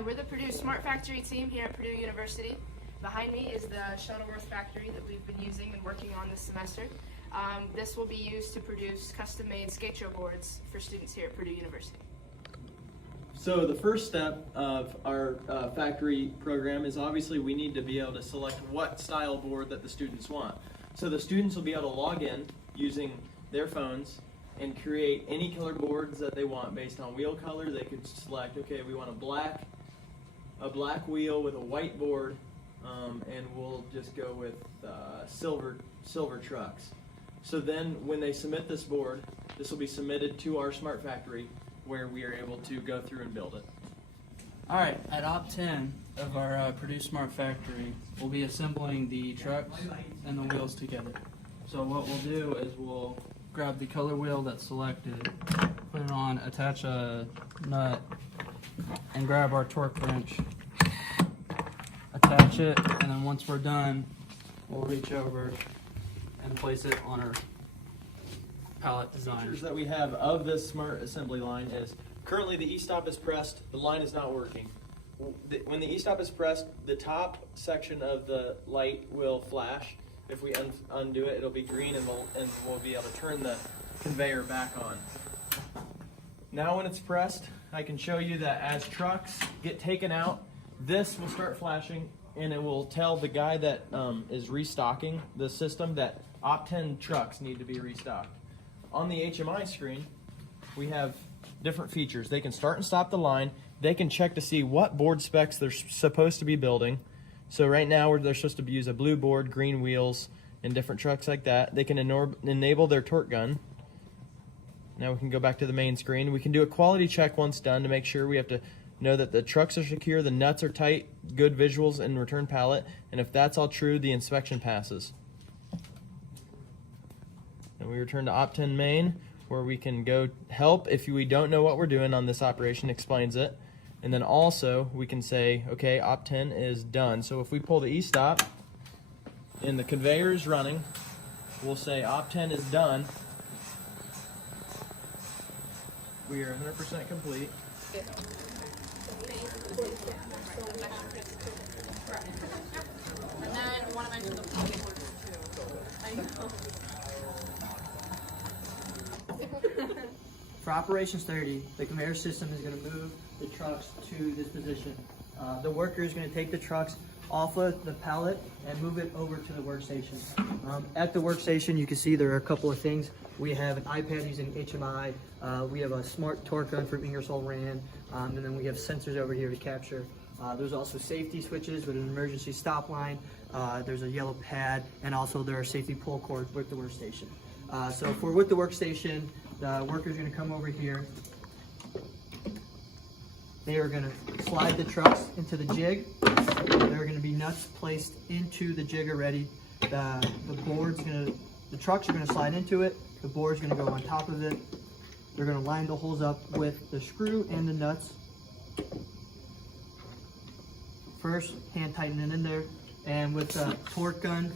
Hi, we're the Purdue Smart Factory team here at Purdue University. Behind me is the Shuttleworth factory that we've been using and working on this semester. This will be used to produce custom-made skate show boards for students here at Purdue University. So the first step of our factory program is obviously we need to be able to select what style board that the students want. So the students will be able to log in using their phones and create any color boards that they want based on wheel color. They could select, okay, we want a black wheel with a white board, and we'll just go with silver trucks. So then when they submit this board, this will be submitted to our Smart Factory where we are able to go through and build it. Alright, at Op 10 of our Purdue Smart Factory, we'll be assembling the trucks and the wheels together. So what we'll do is we'll grab the color wheel that's selected, put it on, attach a nut, and grab our torque wrench, attach it, and then once we're done, we'll reach over and place it on our pallet design. Features that we have of this smart assembly line is currently the e-stop is pressed, the line is not working. When the e-stop is pressed, the top section of the light will flash. If we undo it, it'll be green, and we'll be able to turn the conveyor back on. Now when it's pressed, I can show you that as trucks get taken out, this will start flashing, and it will tell the guy that is restocking the system that Op 10 trucks need to be restocked. On the HMI screen, we have different features. They can start and stop the line. They can check to see what board specs they're supposed to be building. So right now they're supposed to use a blue board, green wheels, and different trucks like that. They can enable their torque gun. Now we can go back to the main screen. We can do a quality check once done to make sure we have to know that the trucks are secure, the nuts are tight, good visuals and return pallet, and if that's all true, the inspection passes. And we return to Op 10 main, where we can go help if we don't know what we're doing on this operation, explains it. And then also we can say, okay, Op 10 is done. So if we pull the e-stop and the conveyor is running, we'll say Op 10 is done. We are 100% complete. And then we want to mention the For operations 30, the conveyor system is going to move the trucks to this position. The worker is going to take the trucks off of the pallet and move it over to the workstation. At the workstation, you can see there are a couple of things. We have an iPad using HMI. We have a smart torque gun from Ingersoll Rand, and then we have sensors over here to capture. There's also safety switches with an emergency stop line. There's a yellow pad, and also there are safety pull cords with the workstation. So if we're with the workstation, the worker's going to come over here. They are going to slide the trucks into the jig. There are going to be nuts placed into the jig already. The trucks are going to slide into it. The board's going to go on top of it. They're going to line the holes up with the screw and the nuts. First, hand tighten it in there, and with the torque gun,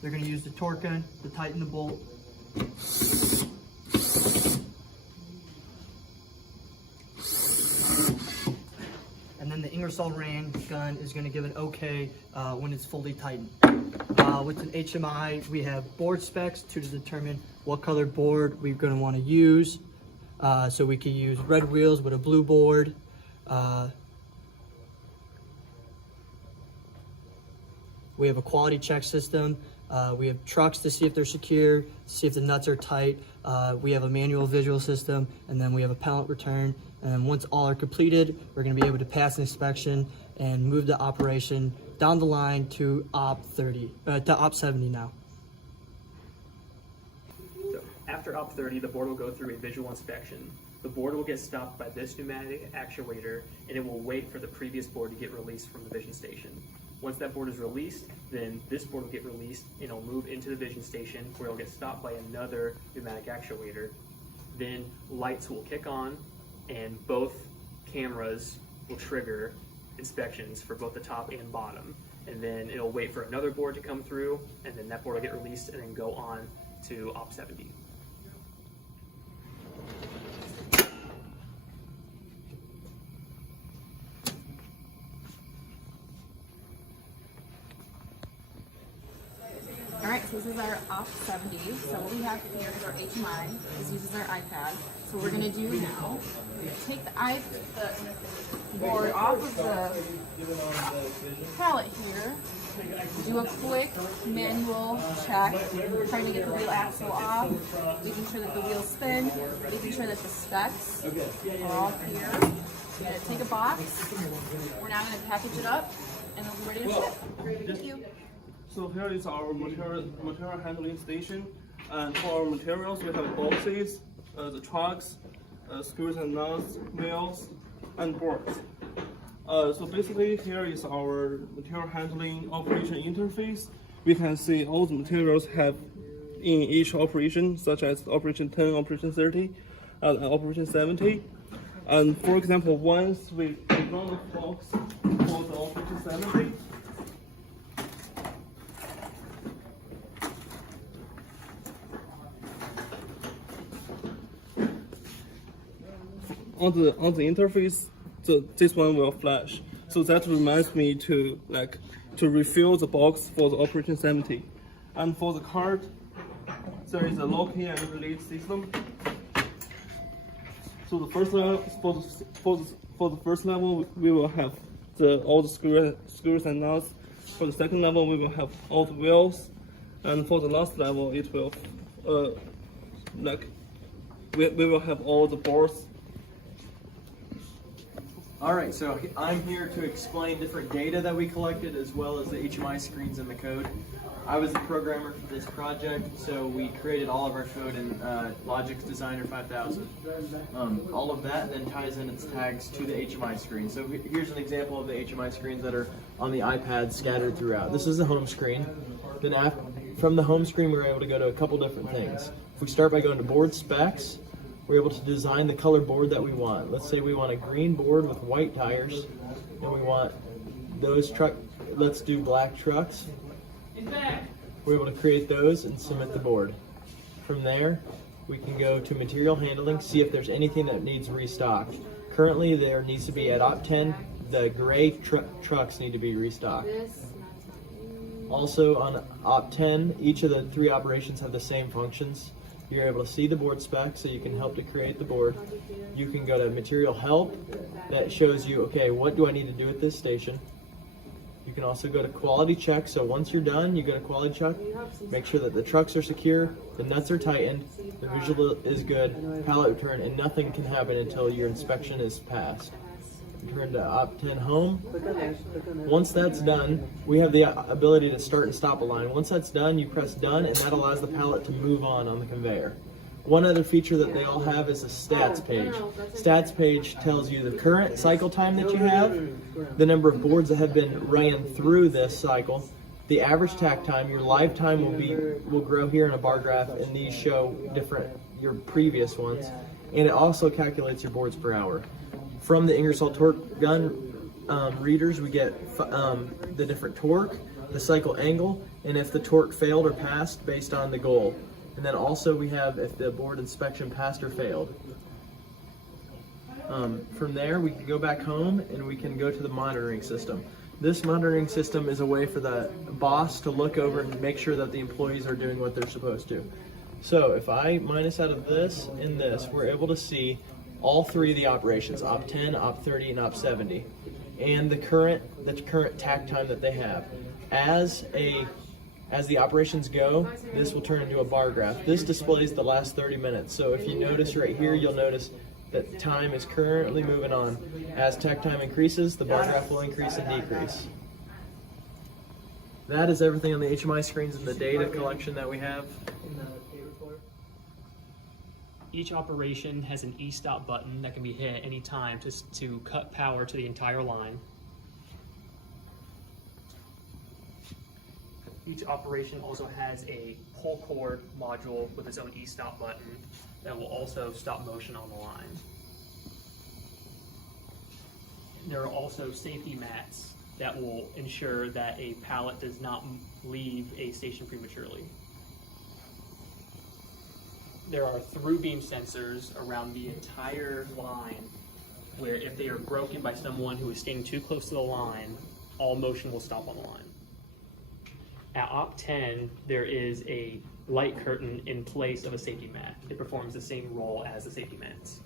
they're going to use the torque gun to tighten the bolt. And then the Ingersoll Rand gun is going to give an okay when it's fully tightened. With an HMI, we have board specs to determine what color board we're going to want to use. So we can use red wheels with a blue board. We have a quality check system. We have trucks to see if they're secure, see if the nuts are tight. We have a manual visual system, and then we have a pallet return. And once all are completed, we're going to be able to pass an inspection and move the operation down the line to Op 70 now. So after Op 30, the board will go through a visual inspection. The board will get stopped by this pneumatic actuator, and it will wait for the previous board to get released from the vision station. Once that board is released, then this board will get released and it'll move into the vision station where it'll get stopped by another pneumatic actuator. Then lights will kick on and both cameras will trigger inspections for both the top and bottom. And then it'll wait for another board to come through, and then that board will get released and then go on to Op 70. This is our op 70. So what we have here is our HMI. This uses our iPad. So what we're gonna do now, take the board off of the pallet here. Do a quick manual check, trying to get the wheel axle off, making sure that the wheels spin, making sure that the specs are all here. We're gonna take a box. We're now gonna package it up, and then we're ready to ship. Thank you. So here is our material handling station, and for our materials we have boxes, the trucks, screws and nuts, wheels, and boards. So basically here is our material handling operation interface. We can see all the materials have in each operation, such as operation 10, operation 30, and operation 70. And for example, once we run the box for the operation 70, on the interface, this one will flash. So that reminds me to refill the box for the operation 70. And for the cart, there is a lock-in and release system. So the first level, for the first level, we will have all the screws and nuts. For the second level, we will have all the wheels, and for the last level, it will we will have all the boards. All right, so I'm here to explain different data that we collected as well as the HMI screens and the code. I was the programmer for this project, so we created all of our code in Logix Designer 5000. All of that then ties in its tags to the HMI screen. So here's an example of the HMI screens that are on the iPad scattered throughout. This is the home screen. Then from the home screen, we were able to go to a couple different things. If we start by going to board specs, we're able to design the color board that we want. Let's say we want a green board with white tires, and we want those let's do black trucks. We're able to create those and submit the board. From there, we can go to material handling, see if there's anything that needs restocked. Currently, there needs to be at op 10, the gray trucks need to be restocked. Also on op 10, each of the 3 operations have the same functions. You're able to see the board specs, so you can help to create the board. You can go to material help, that shows you, okay, what do I need to do at this station? You can also go to quality check, so once you're done, you go to quality check, make sure that the trucks are secure, the nuts are tightened, the visual is good, pallet return, and nothing can happen until your inspection is passed. Return to op 10 home. Once that's done, we have the ability to start and stop a line. Once that's done, you press done, and that allows the pallet to move on the conveyor. One other feature that they all have is a stats page. Stats page tells you the current cycle time that you have, the number of boards that have been ran through this cycle, the average tack time, your live time will grow here in a bar graph, and these show your previous ones, and it also calculates your boards per hour. From the Ingersoll torque gun readers, we get the different torque, the cycle angle, and if the torque failed or passed based on the goal. And then also we have if the board inspection passed or failed. From there, we can go back home and we can go to the monitoring system. This monitoring system is a way for the boss to look over and make sure that the employees are doing what they're supposed to. So if I minus out of this and this, we're able to see all 3 of the operations, op 10, op 30, and op 70, and the current tack time that they have. As the operations go, this will turn into a bar graph. This displays the last 30 minutes. So if you notice right here, you'll notice that time is currently moving on. As tack time increases, the bar graph will increase and decrease. That is everything on the HMI screens and the data collection that we have. Each operation has an e-stop button that can be hit at any time to cut power to the entire line. Each operation also has a pull cord module with its own e-stop button that will also stop motion on the line. There are also safety mats that will ensure that a pallet does not leave a station prematurely. There are through beam sensors around the entire line where if they are broken by someone who is standing too close to the line, all motion will stop on the line. At Op 10, there is a light curtain in place of a safety mat. It performs the same role as the safety mats.